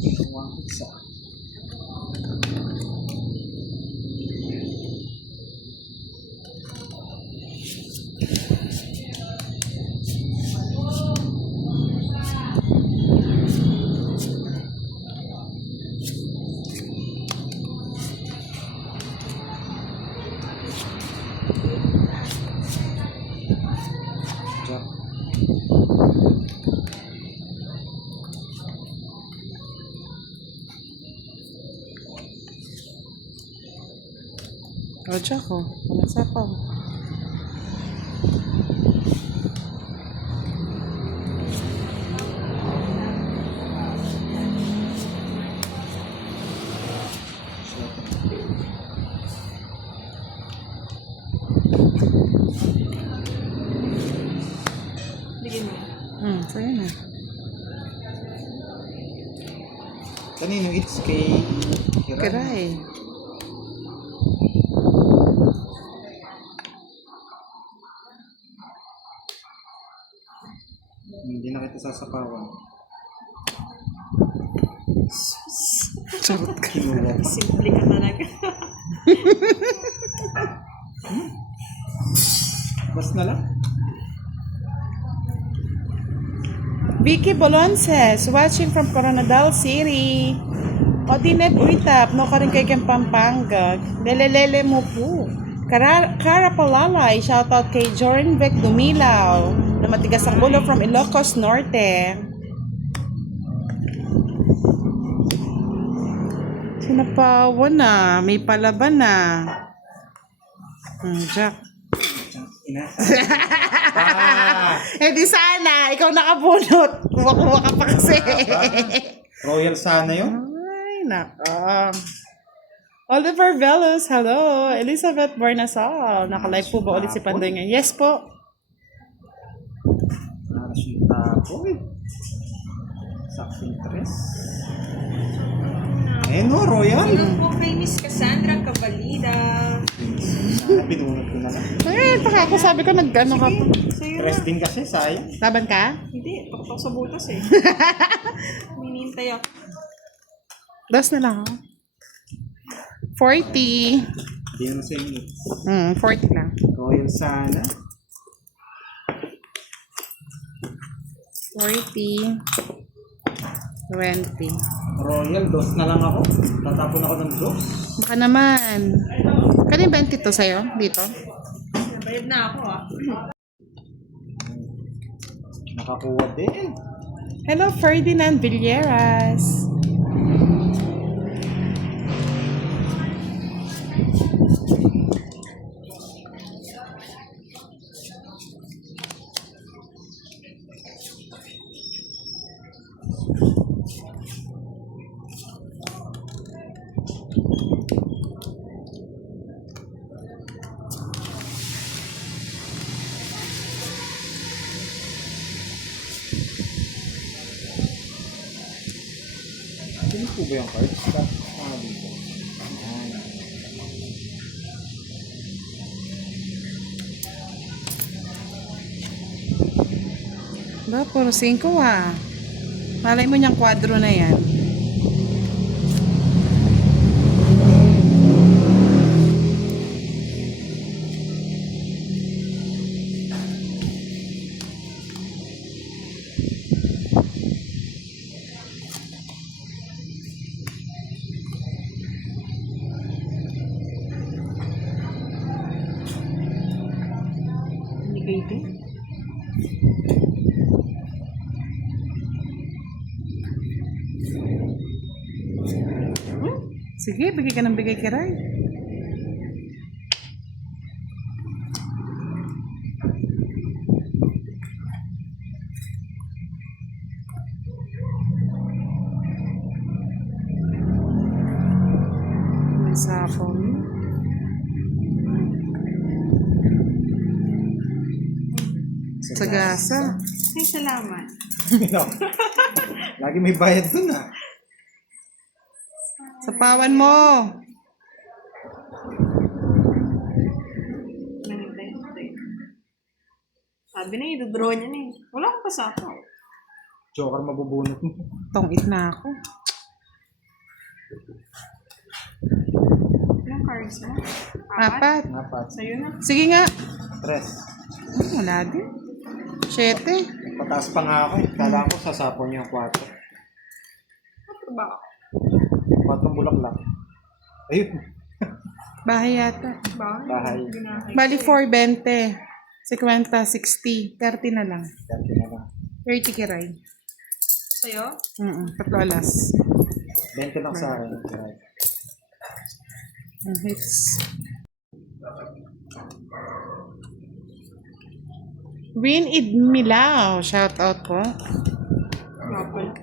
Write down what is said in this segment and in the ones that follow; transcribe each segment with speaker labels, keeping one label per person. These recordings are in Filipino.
Speaker 1: One pizza.
Speaker 2: O, Choco. Walang sapaw.
Speaker 3: Bigyan mo.
Speaker 2: Sa'yo na.
Speaker 1: Kanino it's kay
Speaker 2: Kiray.
Speaker 1: Hindi na kita sasapawan.
Speaker 2: Charot ka.
Speaker 1: Kinuha pa.
Speaker 3: Simple ka talaga.
Speaker 1: Bas na lang.
Speaker 2: Vicky Bolonces, watching from Coronadal City. Odinet Uitap, no ka rin kay Kem Pampanga. Lelelele mo po. Cara Palalay, shoutout kay Jorin Beck Dumilaw, na matigas ang ulo from Ilocos Norte. Sinapawan na, may palaban na. Jack.
Speaker 1: Ina.
Speaker 2: Eh di sana, ikaw nakabunot. Kuha-kuha ka pa kasi.
Speaker 1: Royal sana yun.
Speaker 2: Ay, nako. Oliver Velos, hello. Elizabeth Bornasal, nakalive po ba ulit si Pandoy ngayon? Yes po.
Speaker 1: Naras yung tapoy. Saking tres. Eh no, Royal.
Speaker 3: Hello po kay Miss Cassandra Cavalida.
Speaker 1: Pinunod ko na lang.
Speaker 2: Eh, baka ako sabi ko nag-ano ka pa.
Speaker 3: Sa'yo
Speaker 1: Tres
Speaker 3: na.
Speaker 1: din kasi, sayang.
Speaker 2: Laban ka?
Speaker 3: Hindi, pakutok sa butas eh. Minintay ako.
Speaker 2: Das na lang. 40.
Speaker 1: Hindi naman sa inyo.
Speaker 2: 40 lang.
Speaker 1: Royal sana.
Speaker 2: 40. 20.
Speaker 1: Royal, dos na lang ako. Tatapon ako ng dos.
Speaker 2: Baka naman. Kano yung 20 to sa'yo? Dito?
Speaker 3: Bayad na ako ah.
Speaker 1: Nakakuha din.
Speaker 2: Hello, Ferdinand Villeras.
Speaker 1: Sino po ba yung cards? Dito. Ayan.
Speaker 2: Ba, puro 5 ah. Malay mo niyang kwadro na yan.
Speaker 3: Negative.
Speaker 2: Sige, bigay ka ng bigay kiray. May sapon. Sagasa.
Speaker 3: Ay, salamat.
Speaker 1: Lagi may bayad dun ah.
Speaker 2: Sapawan mo.
Speaker 3: Nangyay. Sabi na, i-draw niya na eh. Wala akong pasako.
Speaker 1: Joker mabubunot mo.
Speaker 2: Tongit na ako.
Speaker 3: cards mo?
Speaker 2: Apat.
Speaker 1: Apat.
Speaker 3: Sa'yo na.
Speaker 2: Sige nga.
Speaker 1: Tres.
Speaker 2: Wala din. 7.
Speaker 1: Pataas pa nga ako eh. Kala ko sasapon niyo 4.
Speaker 3: Ano ba?
Speaker 1: 4 bulaklak. Ayun.
Speaker 2: Bahay yata.
Speaker 1: Bahay.
Speaker 2: Bali 4.20. 50, 60. 30 na lang.
Speaker 1: 30 na lang.
Speaker 2: 30 kiray.
Speaker 3: Sa'yo?
Speaker 2: Tatlo alas.
Speaker 1: 20 lang sa akin. Right.
Speaker 2: Ang hits. Win Idmilao. Shout out po.
Speaker 3: Gapal.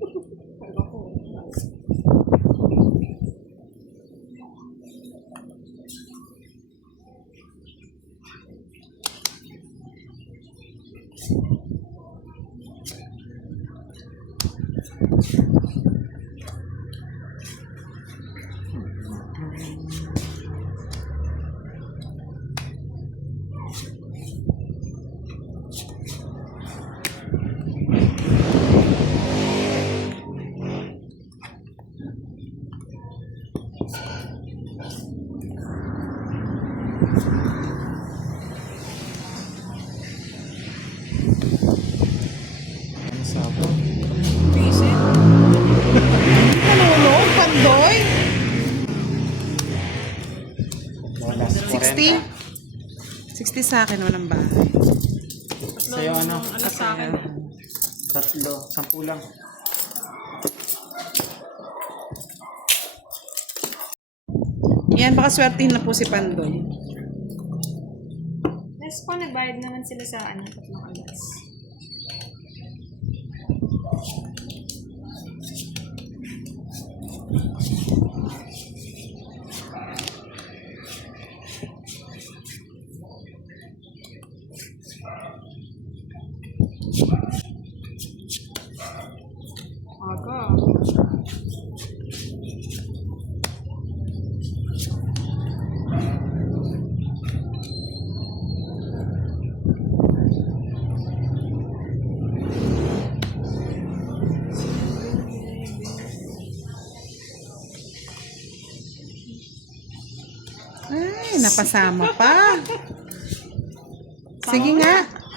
Speaker 1: Ano sapon?
Speaker 3: Visit?
Speaker 2: Ano? Pandoy?
Speaker 1: Wala.
Speaker 2: 60? 60 sa akin. Walang bahay.
Speaker 1: Sa'yo ano?
Speaker 3: Alas sa akin.
Speaker 1: 3. 10 lang.
Speaker 2: Yan, baka swertihin na po si Pandoy.
Speaker 3: Next po, nagbayad naman sila sa 3 alas. Aga.
Speaker 2: Ay, napasama pa. Sige nga.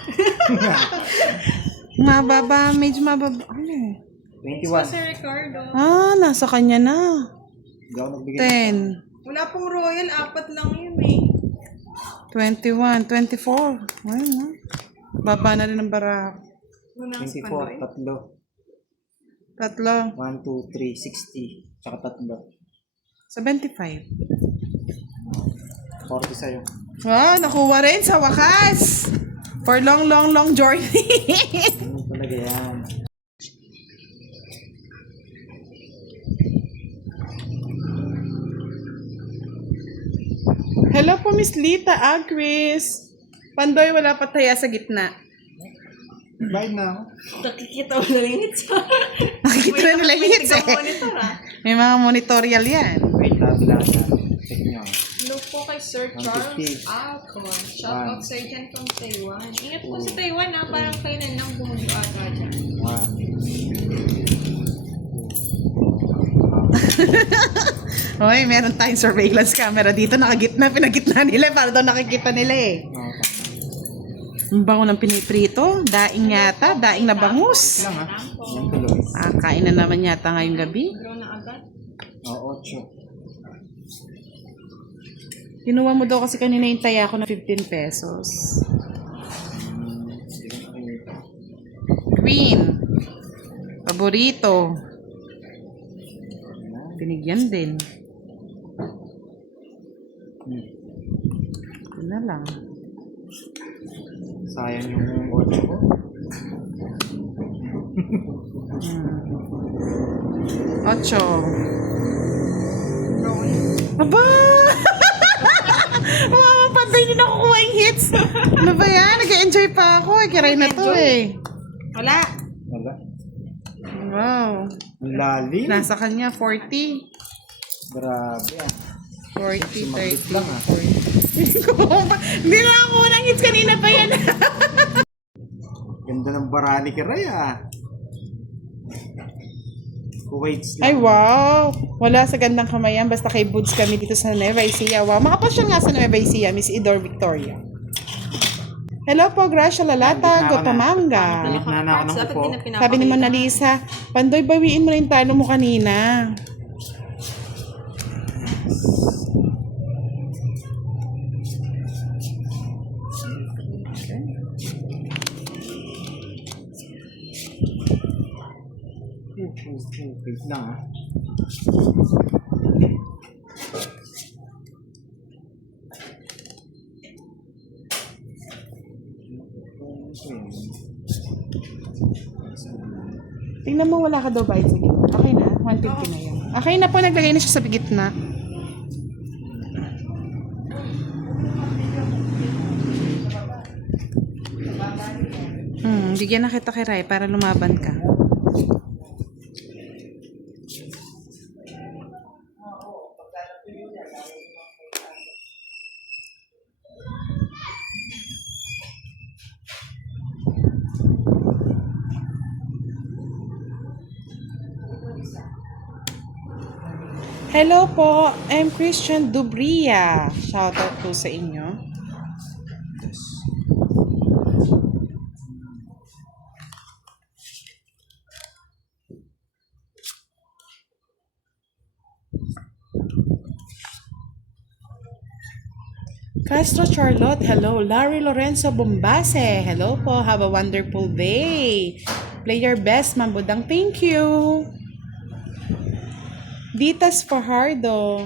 Speaker 2: Mababa, medyo mababa. Ano eh?
Speaker 1: 21.
Speaker 3: Si Ricardo.
Speaker 2: Nasa kanya na.
Speaker 1: Hindi ako nagbigay.
Speaker 2: 10,
Speaker 3: Wala pong royal, 4 lang yun eh.
Speaker 2: 21, 24. Ayun na. Baba na rin ang barak.
Speaker 3: Unang
Speaker 1: 24. 3.
Speaker 2: Tatlo.
Speaker 1: 1, 2, 3, 60. Tsaka 3.
Speaker 2: 75.
Speaker 1: 40 sa'yo.
Speaker 2: Wow, nakuha rin sa wakas. For long, long, long journey.
Speaker 1: Ano talaga yan?
Speaker 2: Hello po, Miss Lita Agris. Pandoy, wala pa taya sa gitna.
Speaker 1: Bayad na ako.
Speaker 3: Nakikita mo na rin ito.
Speaker 2: Nakikita na nila yung hits eh.
Speaker 3: Monitor ah.
Speaker 2: May mga monitorial yan.
Speaker 1: Wait, nabila na. Check nyo.
Speaker 3: Hello po kay Sir
Speaker 1: 150.
Speaker 3: Charles Alcon. Shout out sa dyan from Taiwan. Ingat po sa Taiwan ha. Parang kailan lang bumagyo ata dyan.
Speaker 1: 1.
Speaker 2: Hoy, meron tayong surveillance camera dito. Nakagitna, pinagitna nila. Para daw nakikita nila eh. Ang bango ng piniprito. Daing yata. Daing na bangus.
Speaker 1: Lang ha. Yan tuloy.
Speaker 2: Kain na naman yata ngayong gabi.
Speaker 3: Grow na agad.
Speaker 1: O, 8.
Speaker 2: Kinuha mo daw kasi kanina yung taya ko na 15 pesos. Green. Paborito. Binigyan din. Ito na lang.
Speaker 1: Sayang yung 8 ko.
Speaker 2: 8.
Speaker 3: Grow.
Speaker 2: Aba! Mama, patay din ako kuha yung hits. Ano ba yan? Nag-enjoy pa ako. Kiray na to eh.
Speaker 3: Wala.
Speaker 1: Wala.
Speaker 2: Wow.
Speaker 1: Ang lalim.
Speaker 2: Nasa kanya 40.
Speaker 1: Grabe ah.
Speaker 2: 40,
Speaker 1: Sumabit
Speaker 2: 30,
Speaker 1: lang, ah.
Speaker 2: 40. Hindi na ako ng hits kanina pa yan.
Speaker 1: Ganda ng barani ka Ray ah. Kuwait's
Speaker 2: Ay,
Speaker 1: lang.
Speaker 2: wow! Wala sa gandang kamayan, basta kay Buds kami dito sa Nueva Ecija. Wow, makapasyal nga sa Nueva Ecija, Miss Idor Victoria. Hello po, Gracia Lalata, Gopamanga.
Speaker 1: Galit na ako ng
Speaker 3: Dapat
Speaker 1: upo.
Speaker 3: din na pinapakita.
Speaker 2: Sabi ni Mona Lisa, Pandoy, bawiin mo na yung talo mo kanina.
Speaker 1: Wait lang ah.
Speaker 2: Tingnan mo, wala ka daw bayad sa gitna. Okay na, 150 na yan. Okay na po, naglagay na siya sa gitna. Bigyan na kita kay Rai para lumaban ka. Hello po, I'm Christian Dubria. Shoutout po sa inyo. Castro Charlotte, hello. Larry Lorenzo Bombase, hello po. Have a wonderful day. Play your best, Mambudang. Thank you. Ditas Fajardo.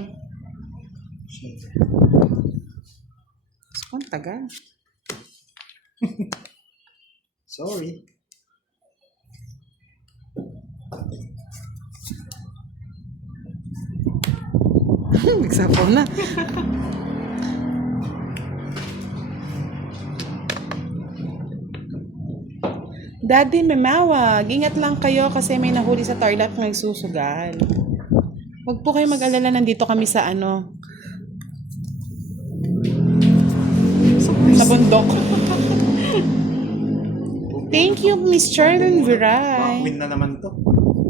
Speaker 2: Ang tagal.
Speaker 1: Sorry.
Speaker 2: Nagsapaw na. Daddy, memawag. Ingat lang kayo kasi may nahuli sa tarlac na nagsusugal. Huwag po kayo mag-alala, nandito kami sa ano. Sa bundok. Thank you, Miss Charlene Viray.
Speaker 1: Win na naman to.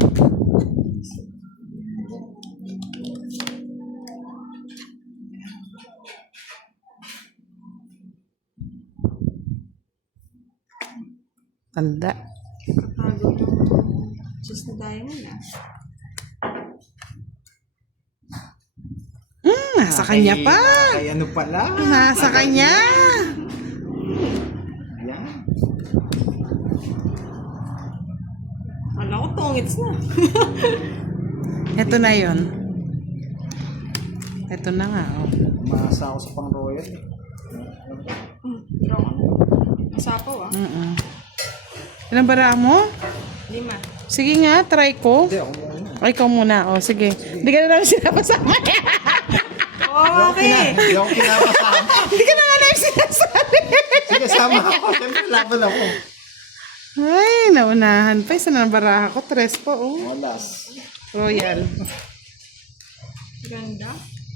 Speaker 2: Tanda.
Speaker 3: Hago. Just na diamond ah.
Speaker 2: Nasa kanya pa.
Speaker 1: Ay ano pala?
Speaker 2: Nasa kanya.
Speaker 1: Yan.
Speaker 3: Wala ko tongits na.
Speaker 2: Ito na yon. Ito na nga. Oh.
Speaker 1: Umasa ako sa pang royal eh.
Speaker 3: Draw ka. Masapaw ah.
Speaker 2: Ilang bara mo?
Speaker 3: 5.
Speaker 2: Sige nga, try ko.
Speaker 1: Hindi ako muna.
Speaker 2: Ay, ikaw muna. O, sige. Hindi ka na namin sinapasama.
Speaker 3: Okay.
Speaker 1: Hindi ako kinapasama.
Speaker 2: Hindi ka na nga namin sinasabi.
Speaker 1: Sige, sama ako. Siyempre, laban ako.
Speaker 2: Ay, naunahan pa. Isa na ang baraha ko. 3 pa, oh.
Speaker 1: Walas.
Speaker 2: Royal.
Speaker 3: Ganda.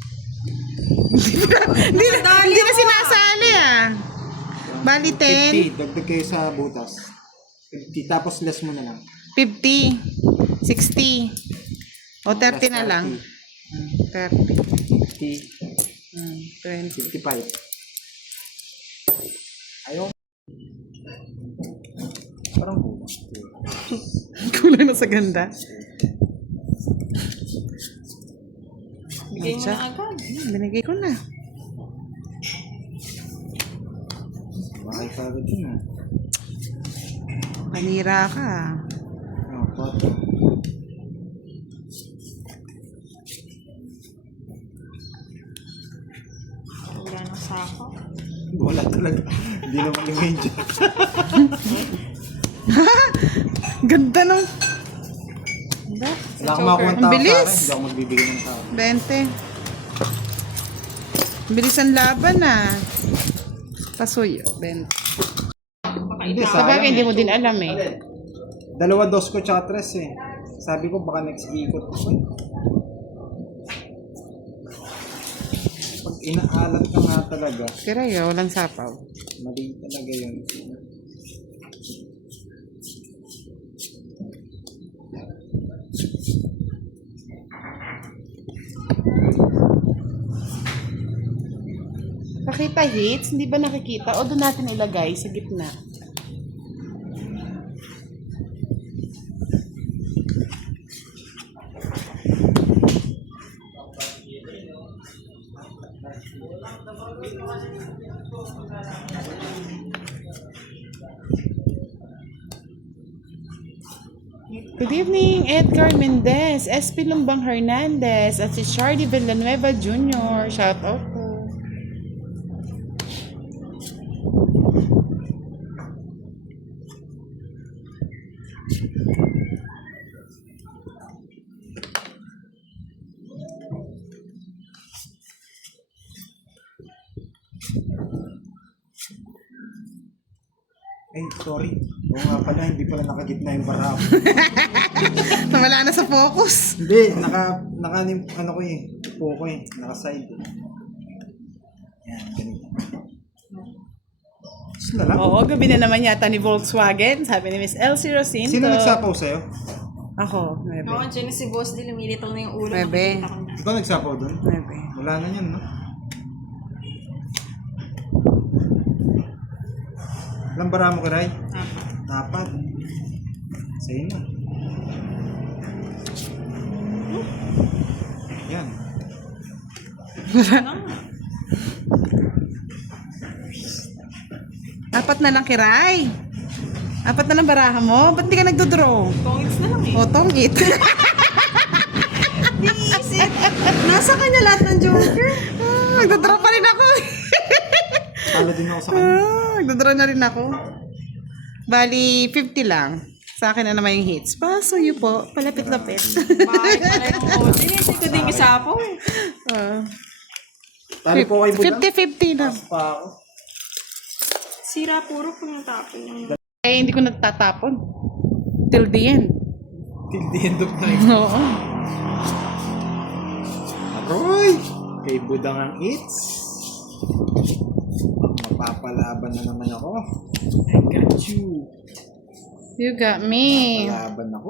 Speaker 2: Hindi na sinasali, ah. Bali 10,
Speaker 1: 50. Dagdag kayo sa butas. 50. Tapos less mo na lang.
Speaker 2: 50, 60. O, 30 na lang. 30.
Speaker 1: 50.
Speaker 2: 20.
Speaker 1: 55. Ayaw. Parang bukas.
Speaker 2: Kulang na sa ganda.
Speaker 3: Bigay mo na agad.
Speaker 2: Binigay ko na.
Speaker 1: Bakal ka agad yun ah.
Speaker 2: Panira ka.
Speaker 1: Oh, photo.
Speaker 3: Wala nang sako.
Speaker 1: Wala talaga. Hindi naman i-major.
Speaker 2: Ganda nung...
Speaker 1: Wala akong makuha ng
Speaker 2: Ang
Speaker 1: tao
Speaker 2: bilis.
Speaker 1: sa akin. Hindi ako magbibigay ng tao.
Speaker 2: 20. Ang bilis ang laban ah. Pasuyo, 20.
Speaker 1: Hindi,
Speaker 2: Sabagay, hindi mo din alam eh.
Speaker 1: Dalawa dos ko tsaka tres eh. Sabi ko baka next ikot ko eh. Pag inaalat ka nga talaga,
Speaker 2: Pero yun, walang sapaw.
Speaker 1: mali talaga yun.
Speaker 2: nakita hits? Hindi ba nakikita? O doon natin ilagay sa gitna. Good evening, Edgar Mendez, SP Lumbang Hernandez, at si Charlie Villanueva Jr. Shout out po.
Speaker 1: Ay, sorry. Oo nga pala, hindi pala nakagitna yung barako.
Speaker 2: Nawala na sa focus.
Speaker 1: Hindi, ano ko eh. Upo ko eh. Naka-side. Yan, ganito. Gusto na lang.
Speaker 2: Oo, gabi na naman yata ni Volkswagen. Sabi ni Miss Elsie Rosinto.
Speaker 1: Sino nagsapaw sa'yo?
Speaker 2: Ako,
Speaker 3: Ako, dyan na si boss, di lumilitaw na yung ulo.
Speaker 2: Bebe.
Speaker 3: Nakikita ko na.
Speaker 1: Ikaw nagsapaw doon?
Speaker 2: Bebe.
Speaker 1: Wala na yan, no? Ilang bara mo, Kiray? Apat. Sa'yo na. Yan.
Speaker 2: Apat na lang, Kiray. Apat na lang baraha mo. Ba't di ka nagdodraw?
Speaker 3: Tongits na lang eh.
Speaker 2: O, tongit.
Speaker 3: Iisip. Nasa kanya lahat ng joker.
Speaker 2: Nagdodraw pa rin ako.
Speaker 1: Talo din ako sa kanya.
Speaker 2: Nagdodraw na rin ako. Bali, 50 lang. Sa akin na naman yung hits. Paso yun po. Palapit-lapit.
Speaker 3: Bakit pala yung boss? Inisip ko din isapaw eh.
Speaker 1: Talo po kay Budang.
Speaker 2: 50-50 na.
Speaker 1: Pa ako.
Speaker 3: Sira puro kung natapon yung...
Speaker 2: Eh, hindi ko natatapon. Till the end.
Speaker 1: Till the end of time.
Speaker 2: Oo.
Speaker 1: Aroy! Kay Budang ang hits. Mapapalaban na naman ako. I got you.
Speaker 2: You got me.
Speaker 1: Mapapalaban ako.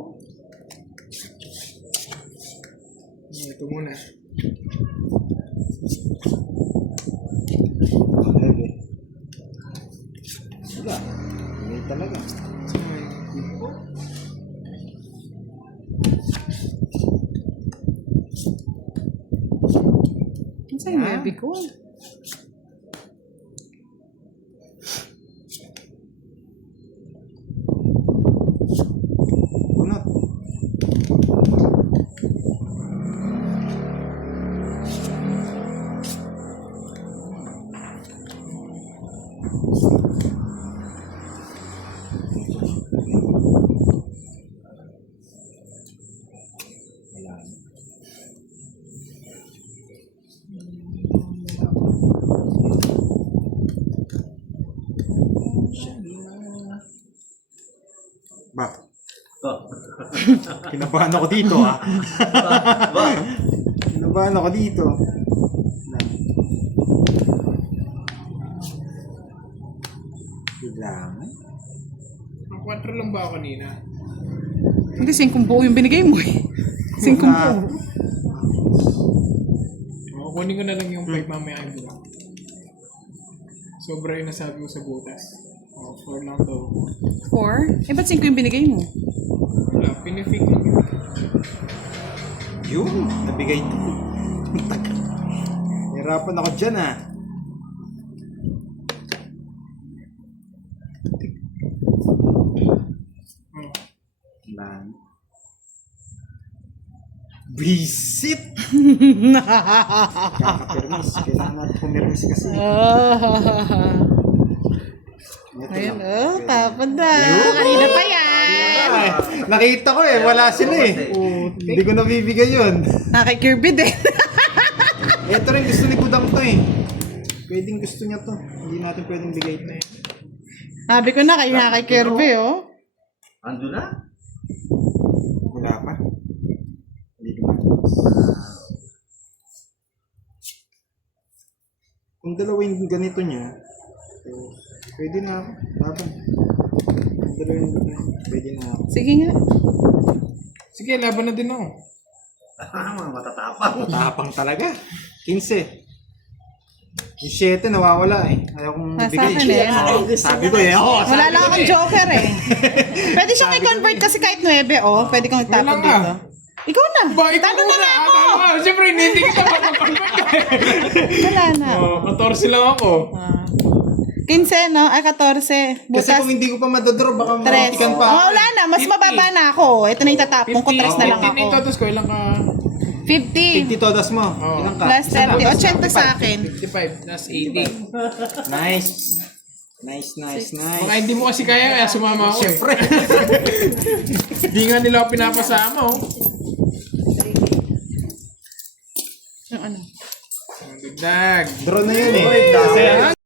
Speaker 1: Ito muna. Bebe. Wala. Hindi talaga.
Speaker 2: Ano sa'yo, baby ko?
Speaker 1: Bunot. Wala na. Ba? Kinabahan ako dito ah. Kinabahan ako dito. Bilang.
Speaker 4: Ang 4 lang ba ako kanina?
Speaker 2: Hindi, 5 buo yung binigay mo eh. 5 buo.
Speaker 4: Kukunin ko na lang yung 5 mamaya ay buwan. Sobra yung nasabi ko sa butas. 4 lang to.
Speaker 2: 4? Eh, ba't 5 yung binigay mo?
Speaker 4: Wala, pinifig lang yun.
Speaker 1: Yun, nabigay ito. Hirapan ako dyan ah. Lan. Visit! Kakapermis. Kailangan natin pumirmis kasi. Ito
Speaker 2: Ayun,
Speaker 1: lang.
Speaker 2: oh, tapos na. Kanina pa yan.
Speaker 1: Ay, nakita ko eh, wala sila eh. Hindi ko nabibigay yun.
Speaker 2: Nakikirby din.
Speaker 1: Ito rin gusto ni Budang to eh. Pwedeng gusto niya to. Hindi natin pwedeng bigay ito eh.
Speaker 2: Sabi ko na, kayo nakikirby, oh.
Speaker 5: Ando na?
Speaker 1: Wala pa. Hindi naman. Kung dalawa yung ganito niya, pwede na ako. Laban. Kung dalawa yung ganito, pwede na ako.
Speaker 2: Sige nga.
Speaker 4: Sige, laban na din ako.
Speaker 5: Mga matatapang.
Speaker 1: Matapang talaga. 15. Yung 7 nawawala eh. Ayaw kong
Speaker 2: Ah, sa
Speaker 1: bigay.
Speaker 2: akin eh.
Speaker 1: Oo, sabi ko eh. Oo,
Speaker 2: Wala lang akong joker eh. Pwede siyang i-convert kasi kahit 9, oh. Pwede kang itapon
Speaker 4: Wala nga.
Speaker 2: dito. Ikaw na.
Speaker 4: Ba, ikaw
Speaker 2: Talo na
Speaker 4: muna.
Speaker 2: lang ako.
Speaker 4: Siyempre, hindi kita makakonvert.
Speaker 2: Wala na.
Speaker 4: Oh, 14 lang ako.
Speaker 2: 15, no? Ay, 14.
Speaker 1: Kasi
Speaker 2: Butas.
Speaker 1: kung hindi ko pa madadraw, baka
Speaker 2: 3.
Speaker 1: mamatikan pa.
Speaker 2: Oh, wala na. Mas
Speaker 4: 50.
Speaker 2: mababa na ako. Ito na yung tatapon ko. 3 na lang
Speaker 4: 15
Speaker 2: ako.
Speaker 4: yung totos ko. Ilang ka?
Speaker 2: 50.
Speaker 1: 50 todas mo.
Speaker 4: Oo.
Speaker 1: Ilang ka?
Speaker 2: Plus 30. 80 sa akin.
Speaker 4: 55. That's 80.
Speaker 1: Nice. Nice, nice, nice.
Speaker 4: Baka hindi mo kasi kaya, kaya sumama ako.
Speaker 1: Siyempre.
Speaker 4: Hindi nga nila ako pinapasama, oh.
Speaker 2: Yung ano?
Speaker 4: Dagdag.
Speaker 1: Draw na yun eh. Kasi